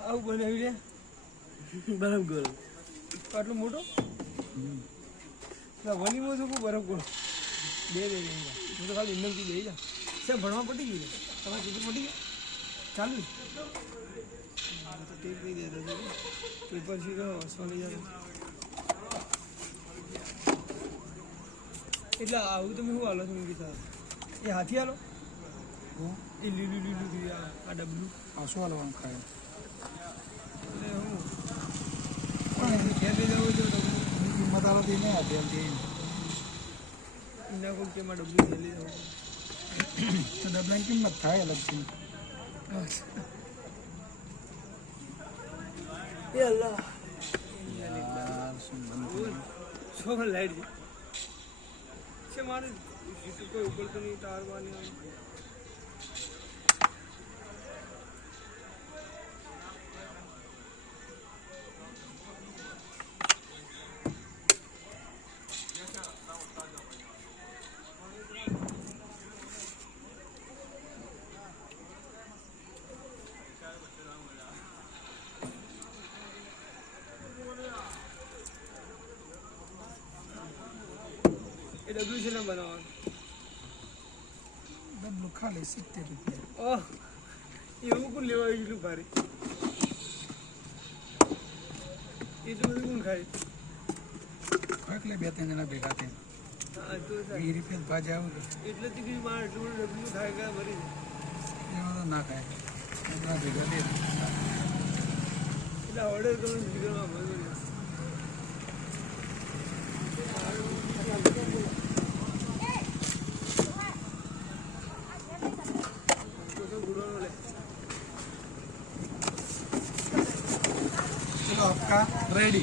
આવું બનાવી લે બરફ ગોળ આટલું મોટો વનીમાં શું બરફ ગોળ બે હું તો ખાલી ઇન્દમથી દઈ જા સાહેબ ભણવા પટી ગયું તમારે ચિત્ર પટી ગયા ચાલુ તો ટેપ નહીં દેતા પેપર શીખો હસવા લઈ જતો એટલે આવું તમે શું હાલો છો કીધા એ હાથી હાલો એ લીલું લીલું થયું આ ડબલું શું હાલવાનું ખાય એટલે હું ઘેર લઈ જવું છે કિંમત આલોથી નહીં હતી એના કોઈ તેમાં ડબલું ઘેર લઈ જવું તો ડબલાની કિંમત થાય અલગથી એ અલ્લાહ શું લાઈટ છે મારે કોઈ ઉકળતો નહીં તારમાં નહીં એ ડબલું છે ને બનાવવાનું ડબલું ખાલી 70 રૂપિયા ઓહ એવું કોણ લેવા આવ્યું ભારે એટલું બધું કોણ ખાય એટલે 2-3 જણા ભેગા થઈને હા તો 20 રૂપિયા ભાજી આવું એટલે જ કે મારે એટલું બધું ડબલું ખાય ગયા મરી જાય એમાં તો ના ખાય એટલા ભેગા દે એટલે ઓર્ડર કરું જીગરમાં મરી चलो आपका रेडी